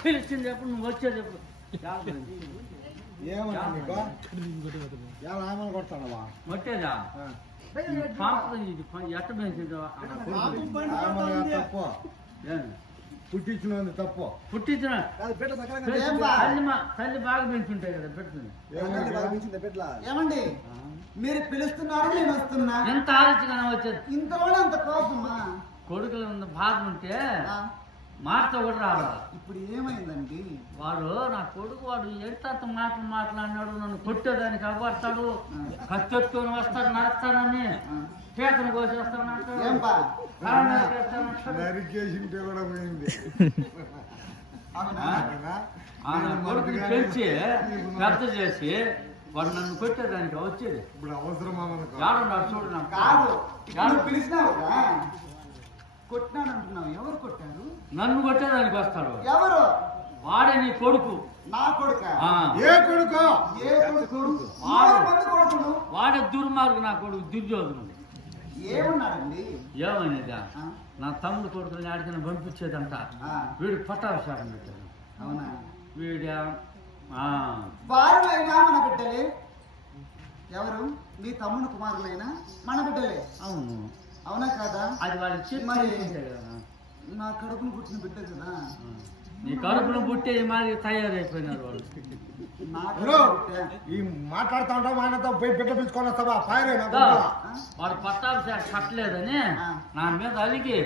పిలిచింది ఎప్పుడు నువ్వు వచ్చేది ఎప్పుడు వచ్చేదా ఎట్ట పుట్టించిన తప్పు పుట్టించిన తల్లి బాగా పెంచుంటాయి కదా పెడుతుంది ఏమండి మీరు పిలుస్తున్నారు నేను వస్తున్నా ఎంత ఆలోచన వచ్చేది ఇంతలోనే అంత కోపమా కొడుకులు బాధ ఉంటే మాటతో కూడా రావాలి ఇప్పుడు ఏమైందండి వాడు నా కొడుకు వాడు ఎంత మాట్లాడినాడు నన్ను కొట్టేదానికి అవ్వడతాడు కత్తెత్తుకొని వస్తాడు నడుస్తాడని చేతను కోసేస్తాడు కూడా పోయింది కొడుకుని పెంచి పెద్ద చేసి వాడు నన్ను కొట్టేదానికి వచ్చేది ఇప్పుడు అవసరమా చూడు నాకు కాదు పిలిచినావు కొట్టినాడు అంటున్నావు ఎవరు కొట్టారు నన్ను కొట్టేదానికి వస్తాడు ఎవరు వాడే నీ కొడుకు నా కొడుక ఏ కొడుకు ఏ కొడుకు వాడే దుర్మార్గు నా కొడుకు దుర్యోధనుడు ఏమన్నాడండి ఏమనేదా నా తమ్ముడు కొడుకుని ఆడికైనా పంపించేదంట వీడికి పట్టాభిషేకం పెట్టాడు అవునా వీడా వారులైనా మన బిడ్డలే ఎవరు మీ తమ్ముడు కుమారులైనా మన బిడ్డలే అవును అవునా కాదా అది వాళ్ళకి మరి నా కడుపును పుట్టిన బిడ్డ కదా నీ కడుపును పుట్టే మరి తయారైపోయినారు వాళ్ళు ఈ మాట్లాడుతా ఉంటాం ఆయనతో పోయి బిడ్డ పిలుచుకొని వస్తావా వాడు పట్టాభిషేకం కట్టలేదని నా మీద అలిగి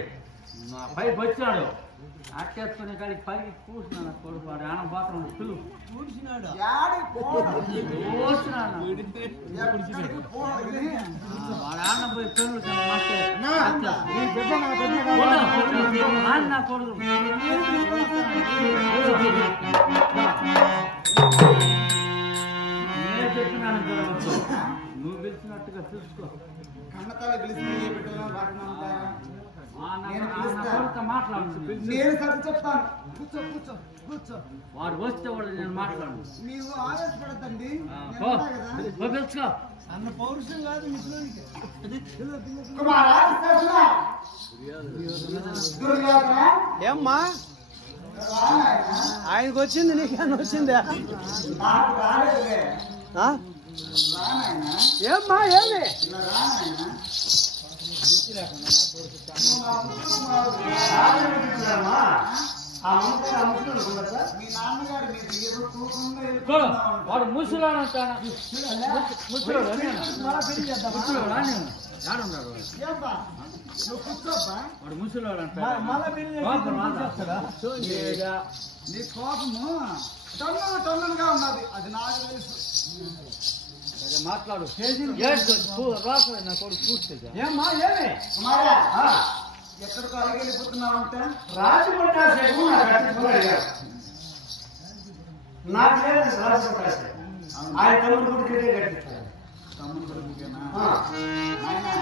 నా పైకి వచ్చాడు అట్టేసుకునే కాడికి పైకి కూర్చున్నాడు కొడుకు వాడు ఆన పాత్రం పిలు కూర్చున్నాడు వాడు ఆన పోయి పెళ్ళు నీ బిడ్డ నా బిడ్డ నా కొడుకు నేను చెప్పినాను నువ్వు పిలిచినట్టుగా చూసుకో కన్నతల పిలిచి ఏ బిడ్డలో మాట్లాడు నేను సర్ది చెప్తాను. కూర్చో కూర్చో కూర్చో. వాడు వస్తే వాడు నేను మాట్లాడు నీవు ఆవేశపడద్దండి. పిలుచుకో అన్న పౌరుషం కాదు ముసలోనికి. ఏమ్మా ఆయనకు వచ్చింది నీకేమన్నా వచ్చిందా? నాకు రాలేదులే. ఆ? రానాయనా ఏమ్మా ఏమి ఇలా రానాయనా. మీ నాన్నగారు మీకు ఏదో కూకుండా వాడు ముసలాడు అంటాను ముసలాడు ఏబ్బా నువ్వు కూర్చోబ్బా. వాడు ముసలాడు అంటాడు నీ కోపము టన్నుగా ఉన్నది. అది నాకు తెలుసు. మాట్లాడు నా కొడుకు పూస్తే ఏమ్మా ఏమి కుమారా ఎక్కడికో అడిగెళ్ళిపోతున్నావంటే రాజమండ్రి ఆయన తమ్ముడు కొడుకునే కట్టించారు. తమ్ముడు కొడుకుకేనా? ఆ. నాయనా,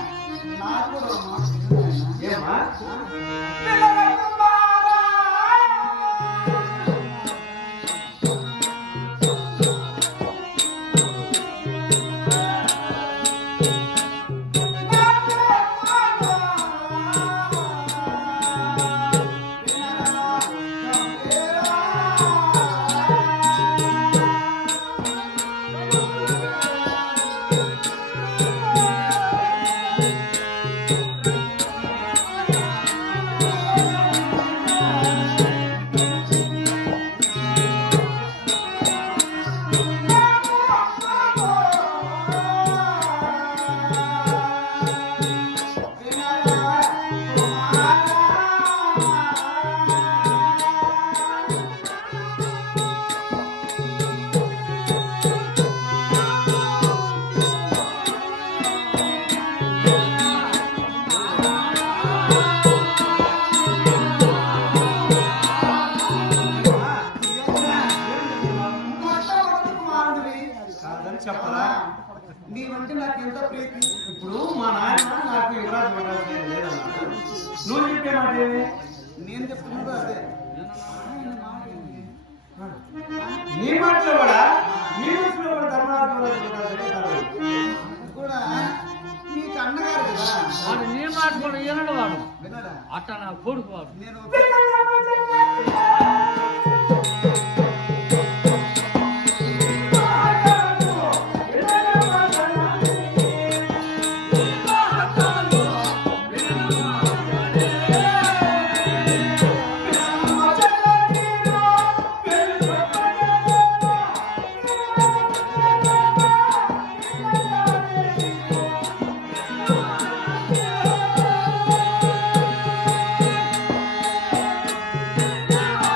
నాకు కూడా ఒక మాట విను నాయనా. ఏమ్మా చెప్పరా? నీవంటే నాకు ఎంత ప్రీతి. ఇప్పుడు మా నాయన నాకు యువరాజు లేదన్నా. నువ్వు చెప్పే మాట ఏమి? నేను చెప్తున్నది అదే. నీ మాటలో కూడా నీ మనసులో కూడా ధర్మరాజు కూడా నీకు అన్నగారు కదా. వాడు నీ మాట కూడా వినడు వాడు వినడా? అట్ట నా కొడుకు వాడు నేను ఆ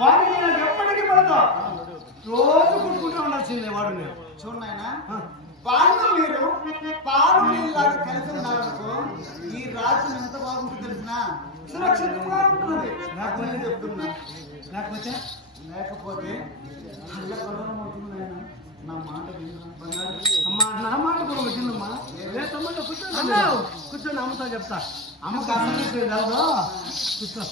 వాడిని నాకు ఎప్పటికీ పడదు. రోజు కుట్టుకుంటూ ఉండాల్సిందే వాడు నేను. చూడు నాయనా, పాలు మీరు పాలు నీళ్ళలాగా కలిసి ఉన్నారనుకో ఈ రాజ్యం ఎంత బాగుంటుంది తెలిసిన సురక్షితంగా ఉంటుంది. లేకపోతే చెప్తున్నా, లేకపోతే లేకపోతే అల్ల కలవరం అవుతుంది నాయనా. నా మాట వినరా? అమ్మా నా మాట కూడా వచ్చిందమ్మా. తమ్ముడు కూర్చోండి, కూర్చోండి, అమ్మతో చెప్తా. అమ్మకి అర్థం చెప్పేది కూర్చో.